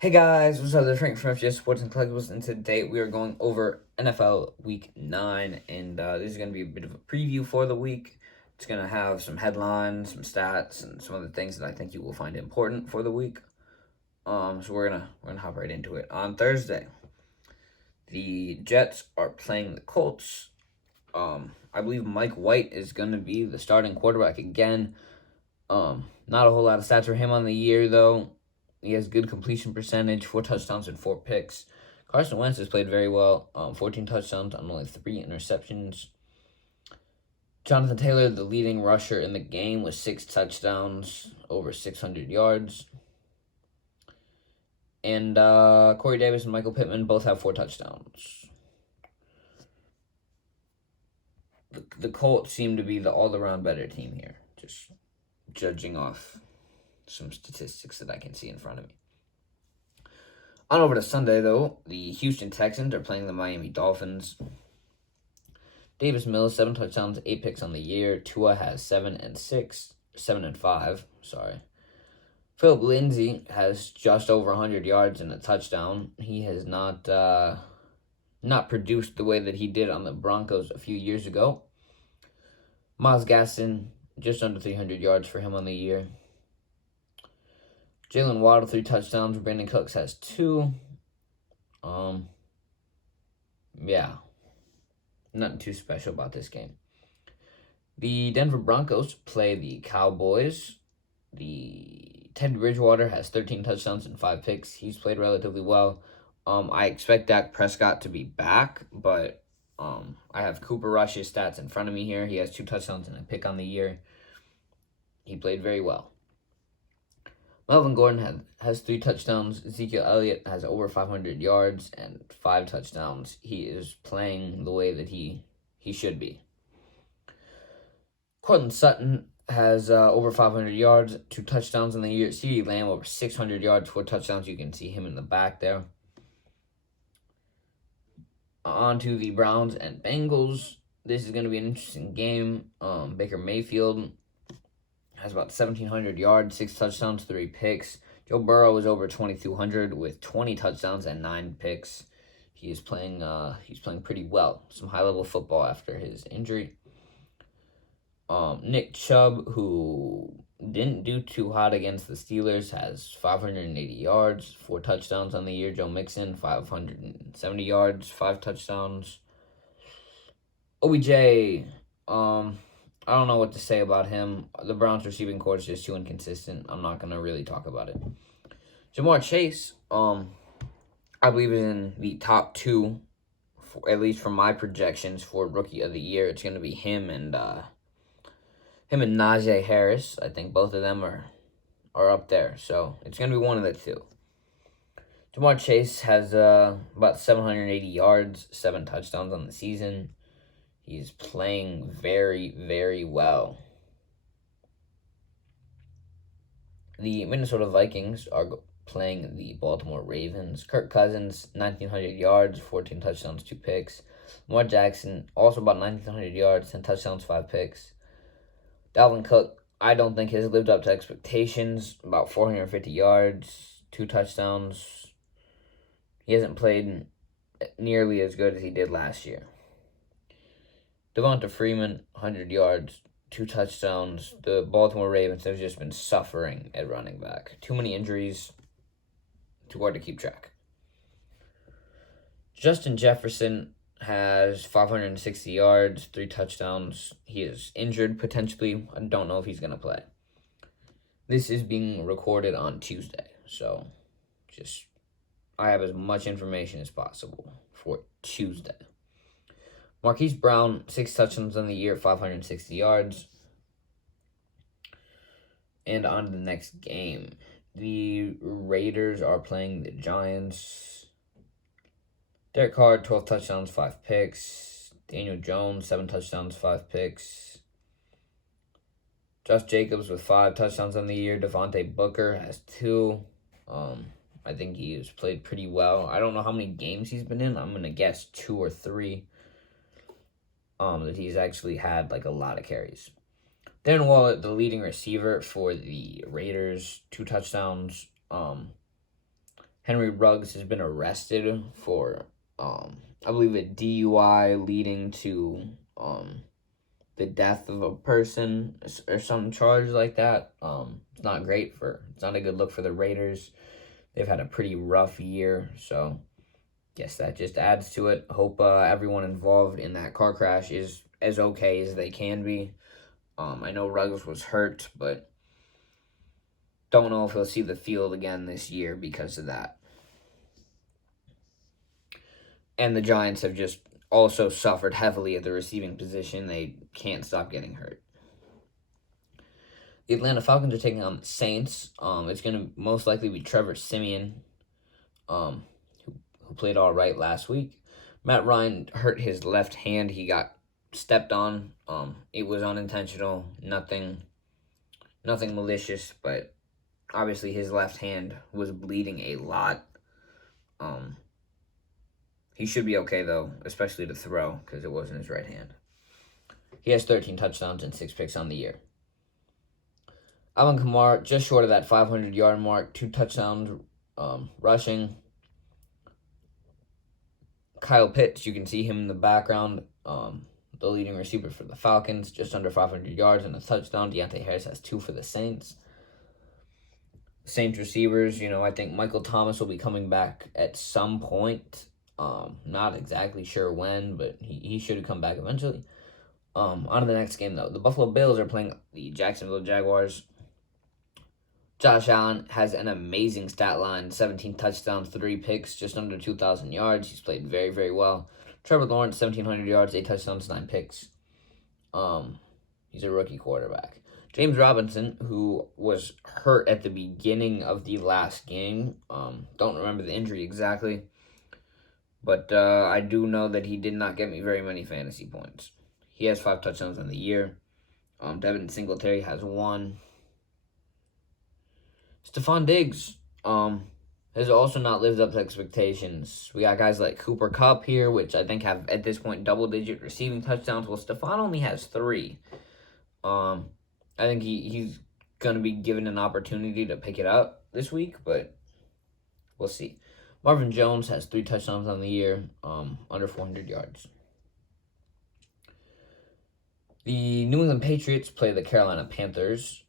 Hey guys, what's up? This is Frank from FGS Sports and Collectibles, and today we are going over NFL Week 9, and this is going to be a bit of a preview for the week. It's going to have some headlines, some stats, and some other things that I think you will find important for the week. So we're gonna hop right into it. On Thursday, the Jets are playing the Colts. I believe Mike White is going to be the starting quarterback again. Not a whole lot of stats for him on the year though. He has good completion percentage, 4 touchdowns and 4 picks. Carson Wentz has played very well, 14 touchdowns on only 3 interceptions. Jonathan Taylor, the leading rusher in the game, with 6 touchdowns, over 600 yards. And Corey Davis and Michael Pittman both have 4 touchdowns. The Colts seem to be the all-around better team here, just judging off some statistics that I can see in front of me. On over to Sunday, though, the Houston Texans are playing the Miami Dolphins. Davis Mills, 7 touchdowns, 8 picks on the year. Tua has 7 and 5. Sorry. Philip Lindsay has just over 100 yards and a touchdown. He has not produced the way that he did on the Broncos a few years ago. Myles Gaskin, just under 300 yards for him on the year. Jalen Waddle, 3 touchdowns. Brandon Cooks has 2. Yeah. Nothing too special about this game. The Denver Broncos play the Cowboys. The Teddy Bridgewater has 13 touchdowns and 5 picks. He's played relatively well. I expect Dak Prescott to be back, but I have Cooper Rush's stats in front of me here. He has 2 touchdowns and a pick on the year. He played very well. Melvin Gordon has 3 touchdowns. Ezekiel Elliott has over 500 yards and 5 touchdowns. He is playing the way that he should be. Cortland Sutton has over 500 yards, 2 touchdowns in the year. CeeDee Lamb over 600 yards, 4 touchdowns. You can see him in the back there. On to the Browns and Bengals. This is going to be an interesting game. Baker Mayfield has about 1,700 yards, 6 touchdowns, 3 picks. Joe Burrow is over 2,200 with 20 touchdowns and 9 picks. He's playing pretty well. Some high-level football after his injury. Nick Chubb, who didn't do too hot against the Steelers, has 580 yards, 4 touchdowns on the year. Joe Mixon, 570 yards, 5 touchdowns. OBJ, I don't know what to say about him. The Browns receiving corps is just too inconsistent. I'm not going to really talk about it. Ja'Marr Chase, I believe is in the top 2, at least from my projections, for Rookie of the Year. It's going to be him and Najee Harris. I think both of them are up there. So it's going to be one of the two. Ja'Marr Chase has about 780 yards, 7 touchdowns on the season. He's playing very, very well. The Minnesota Vikings are playing the Baltimore Ravens. Kirk Cousins, 1,900 yards, 14 touchdowns, 2 picks. Lamar Jackson, also about 1,900 yards, 10 touchdowns, 5 picks. Dalvin Cook, I don't think has lived up to expectations. About 450 yards, 2 touchdowns. He hasn't played nearly as good as he did last year. Devonta Freeman, 100 yards, 2 touchdowns. The Baltimore Ravens have just been suffering at running back. Too many injuries. Too hard to keep track. Justin Jefferson has 560 yards, 3 touchdowns. He is injured potentially. I don't know if he's going to play. This is being recorded on Tuesday, so I have as much information as possible for Tuesday. Marquise Brown, 6 touchdowns on the year, 560 yards. And on to the next game. The Raiders are playing the Giants. Derek Carr, 12 touchdowns, 5 picks. Daniel Jones, 7 touchdowns, 5 picks. Josh Jacobs with 5 touchdowns on the year. Devontae Booker has 2. I think he has played pretty well. I don't know how many games he's been in. I'm going to guess 2 or 3. That he's actually had like a lot of carries. Darren Waller, the leading receiver for the Raiders, 2 touchdowns. Henry Ruggs has been arrested for, I believe, a DUI leading to the death of a person or some charge like that. It's not great it's not a good look for the Raiders. They've had a pretty rough year, so guess that just adds to it. Hope everyone involved in that car crash is as okay as they can be. I know Ruggs was hurt, but don't know if he'll see the field again this year because of that. And the Giants have just also suffered heavily at the receiving position. They can't stop getting hurt. The Atlanta Falcons are taking on the Saints. It's going to most likely be Trevor Siemian, who played all right last week. Matt Ryan hurt his left hand. He got stepped on. It was unintentional. Nothing malicious, but obviously his left hand was bleeding a lot. He should be okay, though, especially to throw, because it wasn't his right hand. He has 13 touchdowns and 6 picks on the year. Alvin Kamara, just short of that 500-yard mark, 2 touchdowns rushing. Kyle Pitts, you can see him in the background, the leading receiver for the Falcons, just under 500 yards and a touchdown. Deontay Harris has 2 for the Saints. Saints receivers, I think Michael Thomas will be coming back at some point. Not exactly sure when, but he should come back eventually. On to the next game, though. The Buffalo Bills are playing the Jacksonville Jaguars. Josh Allen has an amazing stat line, 17 touchdowns, 3 picks, just under 2,000 yards. He's played very, very well. Trevor Lawrence, 1,700 yards, 8 touchdowns, 9 picks. He's a rookie quarterback. James Robinson, who was hurt at the beginning of the last game. Don't remember the injury exactly. But I do know that he did not get me very many fantasy points. He has 5 touchdowns on the year. Devin Singletary has 1. Stephon Diggs has also not lived up to expectations. We got guys like Cooper Kupp here, which I think have, at this point, double-digit receiving touchdowns. Well, Stephon only has 3. I think he's going to be given an opportunity to pick it up this week, but we'll see. Marvin Jones has 3 touchdowns on the year, under 400 yards. The New England Patriots play the Carolina Panthers.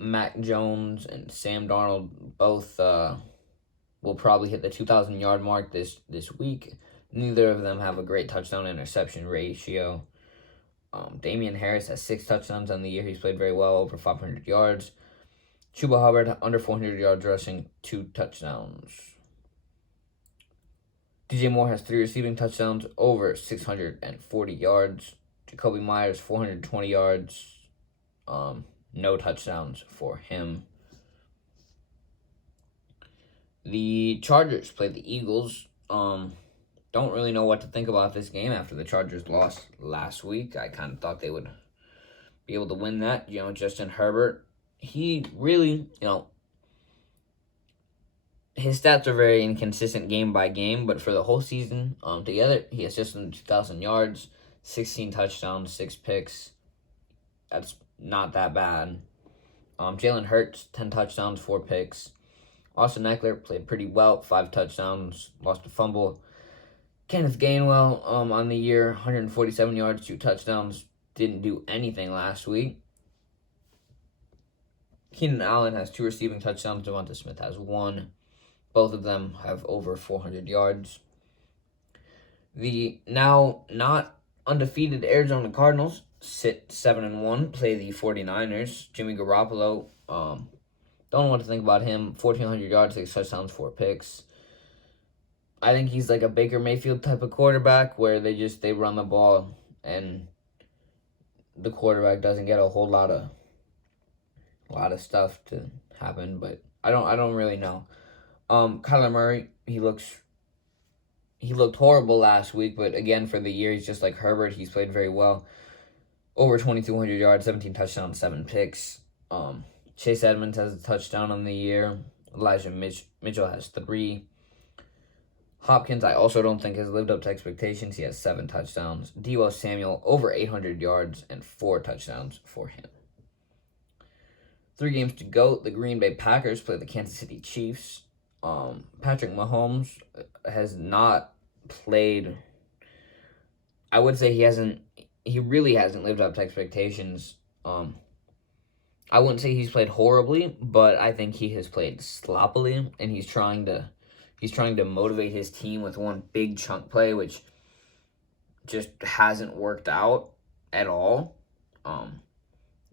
Mac Jones and Sam Darnold both will probably hit the 2,000-yard mark this week. Neither of them have a great touchdown-interception ratio. Damian Harris has 6 touchdowns on the year. He's played very well, over 500 yards. Chuba Hubbard, under 400 yards rushing, 2 touchdowns. DJ Moore has 3 receiving touchdowns, over 640 yards. Jacoby Myers, 420 yards. No touchdowns for him. The Chargers played the Eagles. Don't really know what to think about this game after the Chargers lost last week. I kind of thought they would be able to win that. Justin Herbert, he really, his stats are very inconsistent game by game, but for the whole season together, he has just under 2,000 yards, 16 touchdowns, 6 picks. That's not that bad. Jalen Hurts, 10 touchdowns, 4 picks. Austin Eckler played pretty well, 5 touchdowns, lost a fumble. Kenneth Gainwell on the year, 147 yards, 2 touchdowns, didn't do anything last week. Keenan Allen has 2 receiving touchdowns, Devonta Smith has 1. Both of them have over 400 yards. The now not undefeated Arizona Cardinals sit 7-1, play the 49ers. Jimmy Garoppolo, don't know what to think about him. 1,400 yards, 6 touchdowns, 4 picks. I think he's like a Baker Mayfield type of quarterback where they run the ball and the quarterback doesn't get a whole lot of stuff to happen, but I don't really know. Kyler Murray, he looked horrible last week, but again for the year he's just like Herbert. He's played very well. Over 2,200 yards, 17 touchdowns, 7 picks. Chase Edmonds has a touchdown on the year. Elijah Mitchell has 3. Hopkins, I also don't think has lived up to expectations. He has 7 touchdowns. Deebo Samuel, over 800 yards and 4 touchdowns for him. 3 games to go. The Green Bay Packers play the Kansas City Chiefs. Patrick Mahomes has not played. I would say he really hasn't lived up to expectations. I wouldn't say he's played horribly, but I think he has played sloppily, and he's trying to motivate his team with one big chunk play, which just hasn't worked out at all.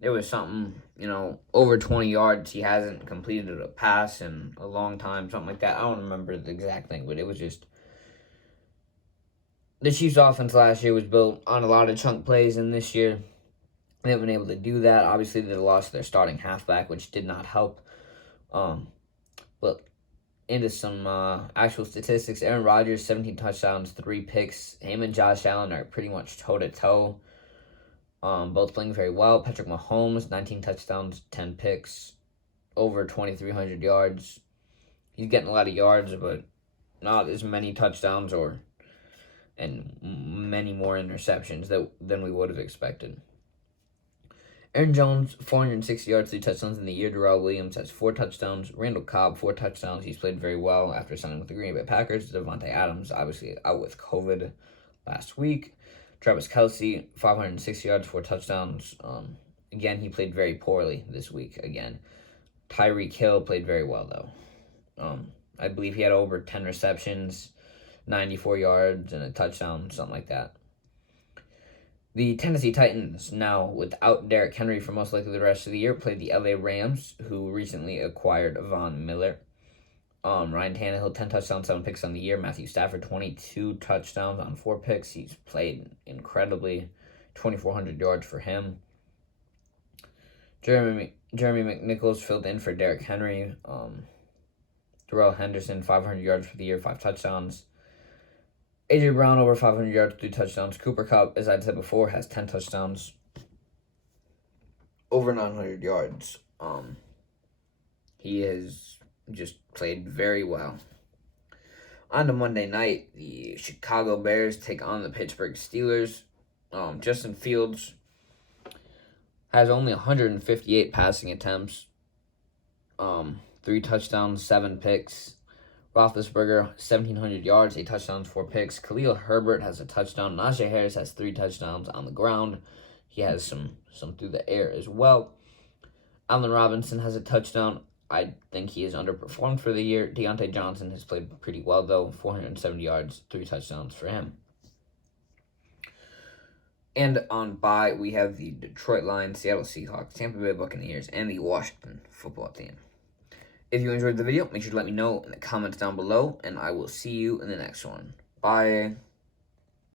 There was something, over 20 yards. He hasn't completed a pass in a long time, something like that. I don't remember the exact thing, but it was just the Chiefs' offense last year was built on a lot of chunk plays, and this year they haven't been able to do that. Obviously, they lost their starting halfback, which did not help. But into some actual statistics, Aaron Rodgers, 17 touchdowns, 3 picks. Him and Josh Allen are pretty much toe-to-toe. Both playing very well. Patrick Mahomes, 19 touchdowns, 10 picks, over 2,300 yards. He's getting a lot of yards, but not as many touchdowns and many more interceptions than we would have expected. Aaron Jones, 460 yards, 3 touchdowns in the year. Darrell Williams has 4 touchdowns. Randall Cobb, 4 touchdowns. He's played very well after signing with the Green Bay Packers. Devontae Adams, obviously out with COVID last week. Travis Kelce, 560 yards, 4 touchdowns. Again, he played very poorly this week again. Tyreek Hill played very well, though. I believe he had over 10 receptions, 94 yards, and a touchdown, something like that. The Tennessee Titans, now without Derrick Henry for most likely the rest of the year, played the LA Rams, who recently acquired Von Miller. Ryan Tannehill, 10 touchdowns, 7 picks on the year. Matthew Stafford, 22 touchdowns on 4 picks. He's played incredibly. 2,400 yards for him. Jeremy McNichols filled in for Derrick Henry. Darrell Henderson, 500 yards for the year, 5 touchdowns. A.J. Brown, over 500 yards, 3 touchdowns. Cooper Kupp, as I said before, has 10 touchdowns, over 900 yards. He has just played very well. On to Monday night, the Chicago Bears take on the Pittsburgh Steelers. Justin Fields has only 158 passing attempts, 3 touchdowns, 7 picks. Roethlisberger, 1,700 yards, 8 touchdowns, 4 picks. Khalil Herbert has a touchdown. Najee Harris has 3 touchdowns on the ground. He has some through the air as well. Allen Robinson has a touchdown. I think he has underperformed for the year. Deontay Johnson has played pretty well, though. 470 yards, 3 touchdowns for him. And on bye, we have the Detroit Lions, Seattle Seahawks, Tampa Bay Buccaneers, and the Washington football team. If you enjoyed the video, make sure to let me know in the comments down below, and I will see you in the next one. Bye.